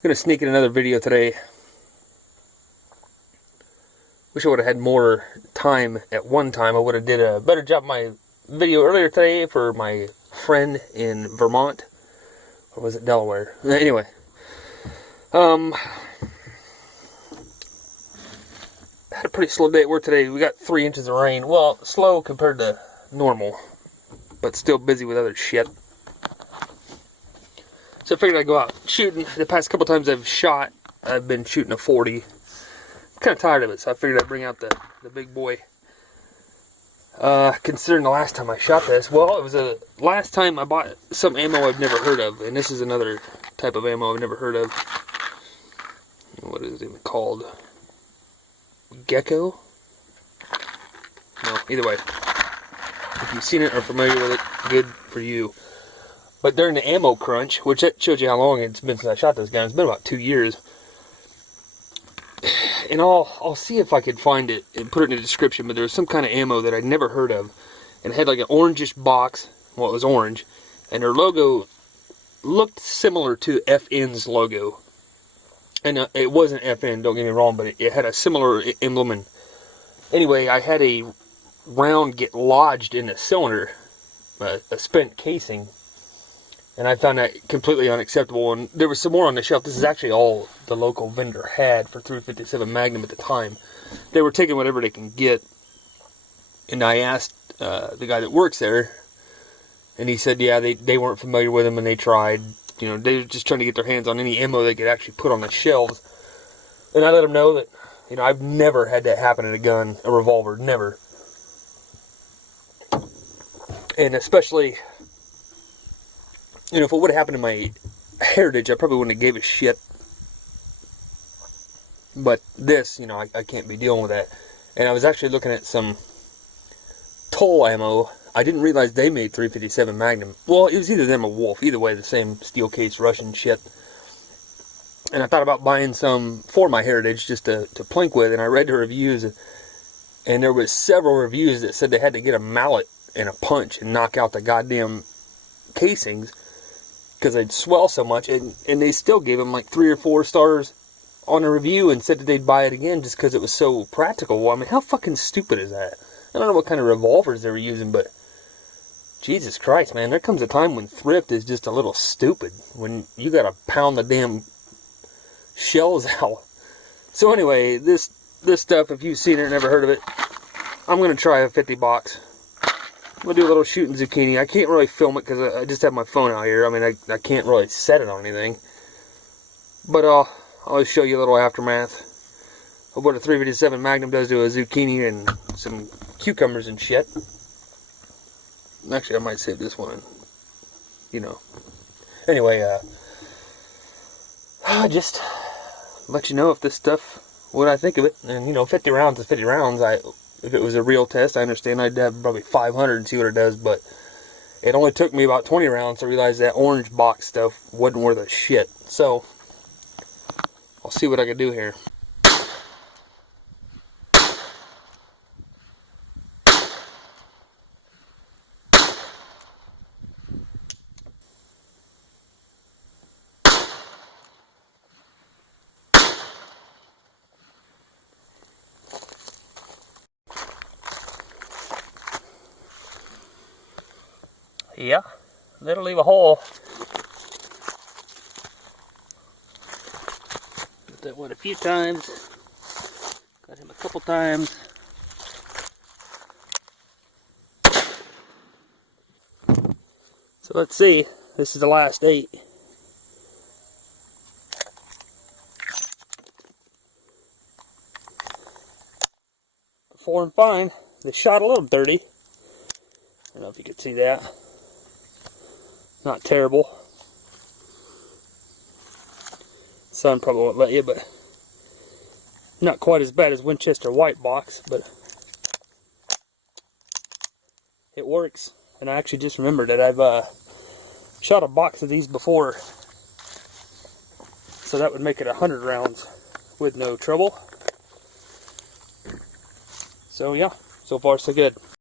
Gonna sneak in another video today. Wish I would have had more time at one time. I would have did a better job of my video earlier today for my friend in Vermont. Or was it Delaware? Anyway. Had a pretty slow day at work today. We got 3 inches of rain. Well, slow compared to normal, but still busy with other shit. So I figured I'd go out shooting. The past couple times I've shot, I've been shooting a 40. Kind of tired of it, so I figured I'd bring out the big boy. Considering the last time I shot this, well, it was the last time I bought some ammo I've never heard of, and this is another type of ammo I've never heard of. What is it even called? GECO? No, either way. If you've seen it or are familiar with it, good for you. But during the ammo crunch, which that shows you how long it's been since I shot this gun. It's been about 2 years. And I'll see if I could find it and put it in the description, but there was some kind of ammo that I'd never heard of. And it had like an orangish box. Well, it was orange. And their logo looked similar to FN's logo. And it wasn't FN, don't get me wrong, but it had a similar emblem. And anyway, I had a round get lodged in the cylinder, a spent casing. And I found that completely unacceptable. And there was some more on the shelf. This is actually all the local vendor had for .357 Magnum at the time. They were taking whatever they can get. And I asked the guy that works there, and he said, yeah, they weren't familiar with them and they tried. You know, they were just trying to get their hands on any ammo they could actually put on the shelves. And I let them know that, you know, I've never had that happen in a gun, a revolver, never. And especially, you know, if it would have happened in my Heritage, I probably wouldn't have gave a shit. But this, you know, I can't be dealing with that. And I was actually looking at some Toll ammo. I didn't realize they made .357 Magnum. Well, it was either them or Wolf. Either way, the same steel case Russian shit. And I thought about buying some for my Heritage just to plink with. And I read the reviews, and there was several reviews that said they had to get a mallet and a punch and knock out the goddamn casings because they'd swell so much. And they still gave them like 3 or 4 stars on a review and said that they'd buy it again just because it was so practical. Well, I mean, how fucking stupid is that? I don't know what kind of revolvers they were using, but Jesus Christ, man, there comes a time when thrift is just a little stupid. When you gotta pound the damn shells out. So anyway, this stuff, if you've seen it or never heard of it, I'm gonna try a 50 box. I'm gonna do a little shooting zucchini. I can't really film it because I just have my phone out here. I mean, I can't really set it on anything. But I'll show you a little aftermath of what a .357 Magnum does to a zucchini and some cucumbers and shit. Actually, I might save this one, you know. Anyway, just let you know if this stuff, what I think of it. And, you know, 50 rounds is 50 rounds. If it was a real test, I understand I'd have probably 500 and see what it does, but it only took me about 20 rounds to realize that orange box stuff wasn't worth a shit. So, I'll see what I can do here. Yeah, that'll leave a hole. Got that one a few times. Got him a couple times. So let's see. This is the last 8. Performed fine. They shot a little dirty. I don't know if you could see that. Not terrible. Sun probably won't let you, but not quite as bad as Winchester white box, but it works. And I actually just remembered that I've shot a box of these before, so that would make it 100 rounds with no trouble. So yeah, so far so good.